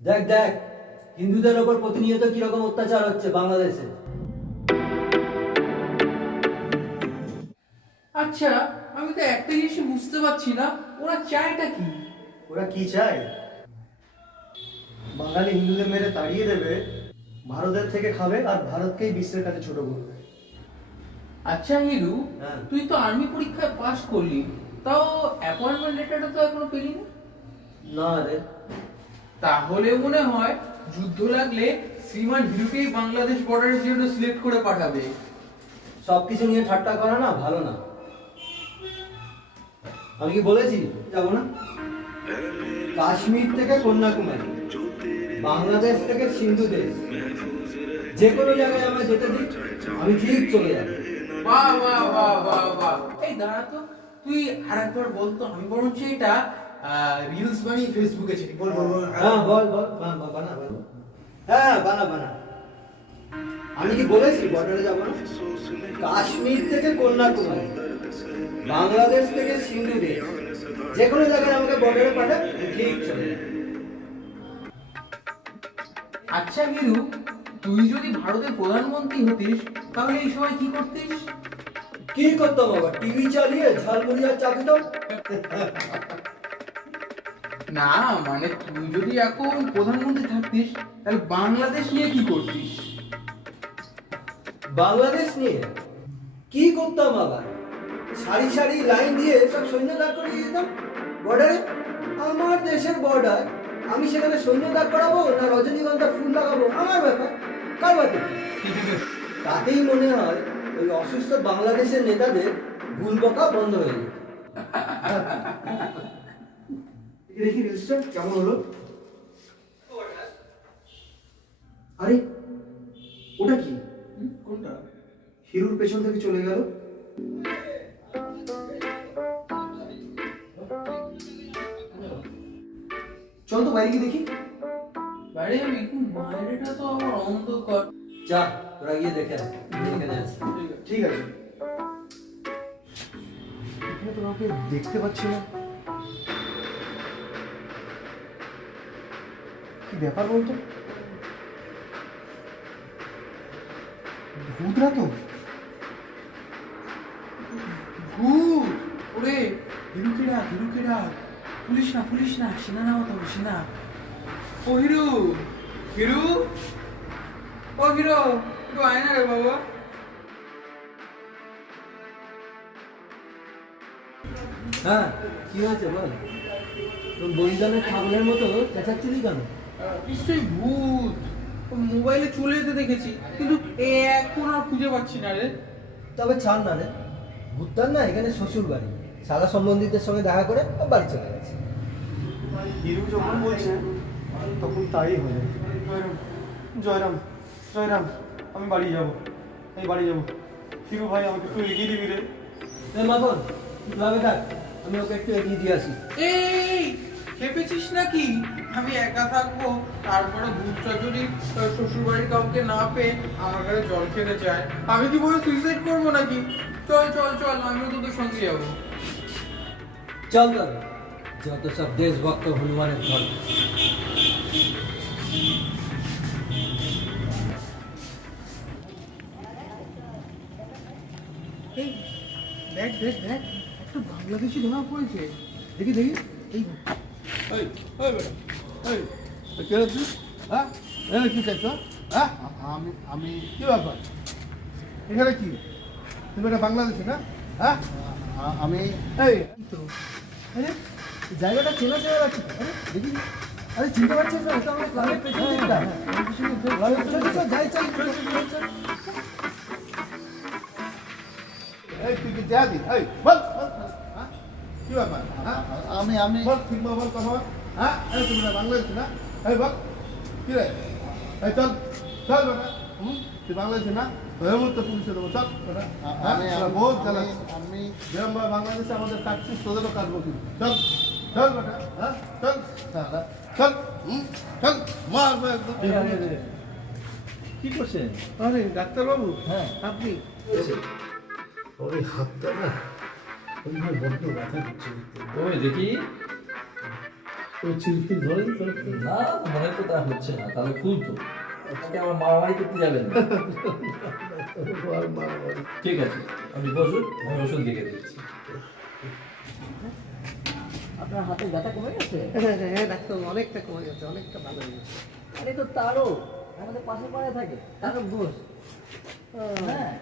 দেখ দেখ, হিন্দুদের ওপর প্রতিনিয়ত কিরকম অত্যাচার হচ্ছে বাংলাদেশে। আচ্ছা, আমি তো একটা জিনিস বুঝতে পারছি না, ওরা চায়টা কি? ওরা কি চায়? বাঙালি হিন্দুদের মেরে তাড়িয়ে দেবে, ভারতের থেকে খাবে আর ভারতকেই বিশ্বের কাছে ছোট করবে। আচ্ছা হিরু, হ্যাঁ। তুই তো আর্মি পরীক্ষায় পাশ করলি, তাও অ্যাপয়েন্টমেন্ট লেটারটা তো এখনো পেলি না। না রে, তাহলে মনে হয় যুদ্ধ লাগলে শ্রীমান হিরুকেই বাংলাদেশ বর্ডারের জন্য সিলেক্ট করে পাঠাবে। সবকিছু নিয়ে ঠাট্টা করা না ভালো না। আমি কি বলেছি যাবো না? কাশ্মীর থেকে কন্যাকুমারী, বাংলাদেশ থেকে সিন্ধু দেশ, যে কোনো জায়গায় আমায় যেতে দিই, আমি ঠিক চলে যাবো। বাহ বাহ বাহ বাহ বাহ। এই দাঁড়া তো, তুই আরেকবার বলতো, আমি বরঞ্চ এটা রিলস বানিয়ে ফেসবুকে ছেড়ি। বল বল বল। হ্যাঁ বল বল, বানা বানা। হ্যাঁ বানা বানা। আমি কি বলেছি বর্ডারে যাবো না? কাশ্মীর থেকে কন্যাকুমারী, বাংলাদেশ থেকে সিন্ধু দেশ, যে কোনো জায়গায় আমাকে বর্ডারে পাঠায়, আমি ঠিক চলে যাবো। আচ্ছা হিরু, তুই যদি ভারতের প্রধানমন্ত্রী হতিস তাহলে এই সময় কি করতিস? কি করতাম আবার? টিভি চালিয়ে ঝালমুড়ি আর চা খেতাম। না মানে তুই যদি এখন প্রধানমন্ত্রী থাকতিস তাহলে বাংলাদেশ নিয়ে কি করতিস? বাংলাদেশ নিয়ে কি করতাম আবার? সারি সারি লাইন দিয়ে সব সৈন্য দাঁড় করিয়ে দিতাম বর্ডারে। আমার দেশের বর্ডার, আমি সেখানে সৈন্য দাঁড় করাবো না রজনীগন্ধা ফুল লাগাবো, আমার ব্যাপার, কার ব্যাপার? তাতেই মনে হয় ওই অসুস্থ বাংলাদেশের নেতাদের ভুল বকা বন্ধ হয়ে যেত। দেখি রিলসটা কেমন হলো। আরে ওটা কি? কোনটা? হিরুর পেছন থেকে চলে গেল। চল তো বাইরে গিয়ে দেখি। বাইরে যাবি? বাইরেটা তো আমার অন্ধকার। যা, তোরা গিয়ে দেখে আয়, আমি এখানে আছি। ঠিক আছে। এখানে তো কাউকে দেখতে পাচ্ছি না। কি ব্যাপার বলতো? ভূতরা তো। ভূত! ওরে হিরুকে ডাক, হিরুকে ডাক। পুলিশ না, সেনা নামা তো সেনা। ও হিরু, হিরু, ও হিরো, একটু আয় না রে বাবা। হ্যাঁ, কি হয়েছে বল? তোর বলিদানের ছাগলের মতো চেঁচাচ্ছিলি কেন? নিশ্চয়ই ভূত। ও মোবাইলে চলে যেতে দেখেছি, কিন্তু এখন আর খুঁজে পাচ্ছি না রে। তবে ছাড় না রে, ভুট্টার না এখানে শ্বশুর বাড়ি, সারা সম্বন্ধীদের সঙ্গে দেখা করে ও বাড়ি চলে গেছে। হিরু যখন বলছে তখন তাই হয়। জয়রাম, জয়রাম, আমি বাড়ি যাব, আমি বাড়ি যাব। হিরু ভাই আমাকে একটু এগিয়ে দিবি রে। মাখন ক্লাবে থাক, আমি ওকে একটু এগিয়ে দিয়ে আসি। এই খেপেছিস নাকি? আমি একা থাকবো, তারপরে ভূতটা যদি শ্বশুর বাড়ির কাউকে না পেয়ে আমার কাছে জল খেতে চায়, আমি কি বলে সুইসাইড করবো নাকি? চল চল চল, আমিও তোদের সঙ্গে যাবো। চল তবে, যত সব দেশভক্ত হনুমানের ঘর। এই দেখ দেখ দেখ, একটা বাংলাদেশি ধরা পড়েছে। দেখি দেখি, এই এই এই বেটা এই কে রে তুই? হ্যাঁ এখানে কি চাইছো? হ্যাঁ আমি কি ব্যাপার এখানে কি? তুমি এটা বাংলাদেশি না? হ্যাঁ আমি এই তো আরে জায়গাটা চেনা চেনা লাগছে তো। আরে দেখি, আরে চিনতে পারছিস না? ওটা আমার ক্লাবের পেছন দিকটা। যাই চল চল চল চল। এই তুই কি যা দি এই বল বল, হ্যাঁ কি ব্যাপার? হ্যাঁ আমি বল ঠিক বল কথা বল। হ্যাঁ এই তুমি এটা বাংলাদেশি না? এই বল কি রে? এই চল চল বেটা। তুই বাংলাদেশি না? ওই মুহূর্তে পুলিশে দেবো চল বেটা। আমি বহুত চালাচ্ছি। আমি যেরকম ভাবে বাংলাদেশে আমাদের কাটছিস তোদেরও কাটবো কিন্তু চল চল বেটা হ্যাঁ চল চল চল মারবো একদম। কি করছেন? আরে ডাক্তারবাবু হ্যাঁ। আপনি ওই হাতটা না ওই বড্ড ব্যথা করছে। ওই দেখি, ওই চিরফির ধরেন না মনে তো তা হচ্ছে না, তাহলে খুলতো। আপনাকে আবার মারামারি করতে যাবেন না। আর মারামারি। ঠিক আছে, আপনি বসুন, আমি ওষুধ লিখে দিচ্ছি। আপনার হাতে ব্যথা কমে গেছে? হ্যাঁ ডাক্তার, অনেকটা কমে গেছে, অনেকটা ভালো হয়ে গেছে। আরে তো তারও আমাদের পাশের পাড়ায় থাকে, তারও ঘোষ। হ্যাঁ,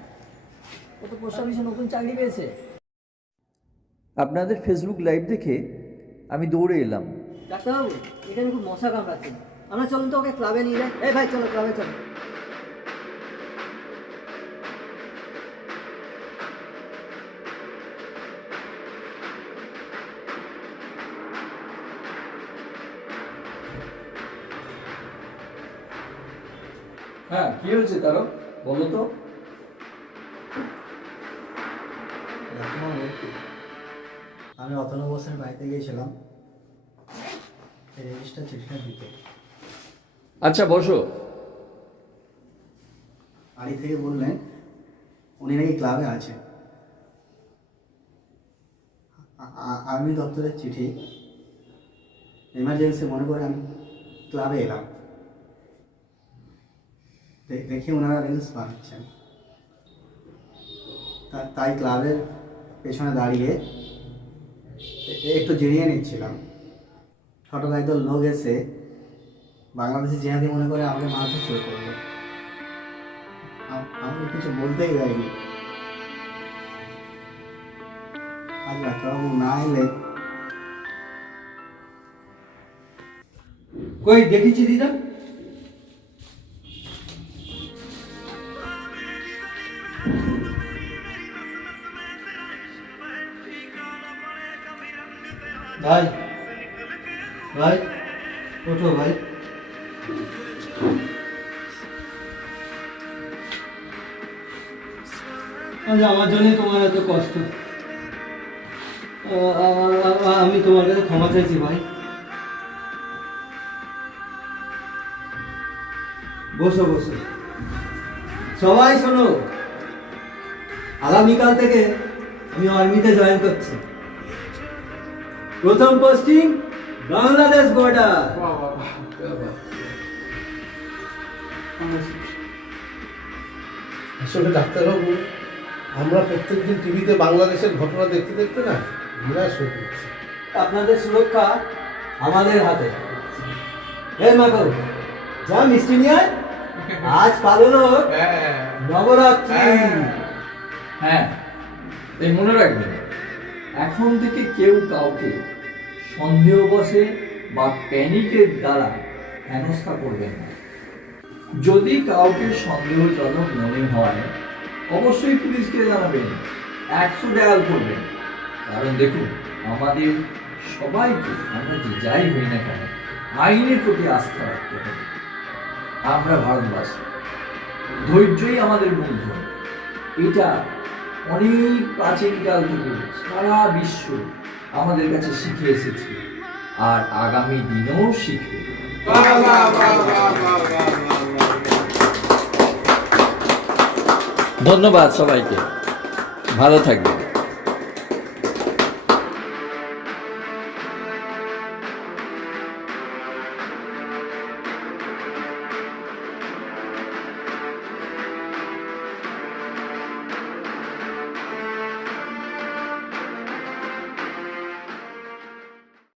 ও তো পোস্ট অফিসে নতুন চাকরি পেয়েছে। আপনাদের ফেসবুক লাইভ দেখে আমি দৌড়ে এলাম। ডাক্তারবাবু, এখানে খুব মশা কামড়াচ্ছে, আমরা চলুন তো ওকে ক্লাবে নিয়ে যাই। এই ভাই চলো ক্লাবে চলো। হ্যাঁ, কি হয়েছে তারও বলো তো। আমি অতনু বোসের বাড়িতে গিয়েছিলাম এই রেজিস্টার চিঠিটা দিতে। আচ্ছা বসো। বাড়ি থেকে বললেন উনি নাকি ক্লাবে আছে। আর্মি দপ্তরের চিঠি, এমার্জেন্সি মনে করে আমি ক্লাবে এলাম। দেখি ওনারা রিলস বানাচ্ছেন, তাই ক্লাবের পেছনে দাঁড়িয়ে একটু জিরিয়ে নিচ্ছিলাম। হঠাৎ একদল লোক এসে বাংলাদেশি জেহাদি মনে করে আমাকে মারতে শুরু করলো। আমাকে কিছু বলতেই যায়নি। আজ ডাক্তারবাবু না এলে কই দেখি চিঠিটা। ভাই ভাই ওঠো ভাই। আজ আমার জন্যই তোমার এত কষ্ট। আমি তোমার কাছে ক্ষমা চাইছি ভাই। বসো বসো। সবাই শোনো, আগামীকাল থেকে আমি আর্মিতে জয়েন করছি। প্রথম পোস্টিং বাংলাদেশ বর্ডার। বাহ বাহ বাহ। আসলে ডাক্তারবাবু, আমরা প্রত্যেকদিন টিভিতে বাংলাদেশের ঘটনা দেখতে দেখতে না নিরাশ হয়ে পড়ছি। আপনাদের সুরক্ষা আমাদের হাতে। এই মাগো, যা মিষ্টি নিয়ে আয়। আজ পালন হোক হ্যাঁ নবরাত্রি। হ্যাঁ, এই মনে রাখবেন, এখন থেকে কেউ কাউকে সন্দেহবশে বা প্যানিকের দ্বারা হেনস্থা করবেন না। যদি কাউকে সন্দেহজনক মনে হয় অবশ্যই পুলিশকে জানাবেন, 100 ডায়াল করবেন। কারণ দেখুন, আমাদের সবাইকে, আমরা যে যাই হই না কেন, আইনের প্রতি আস্থা রাখতে হবে। আমরা ভারতবাসী, ধৈর্যই আমাদের মূলধন। এটা অনেক প্রাচীনকাল থেকে সারা বিশ্ব আমাদের কাছে শিখে এসেছে, আর আগামী দিনেও শিখবে। বাহ বাহ বাহ বাহ বাহ বাহ। ধন্যবাদ সবাইকে, ভালো থাকবেন।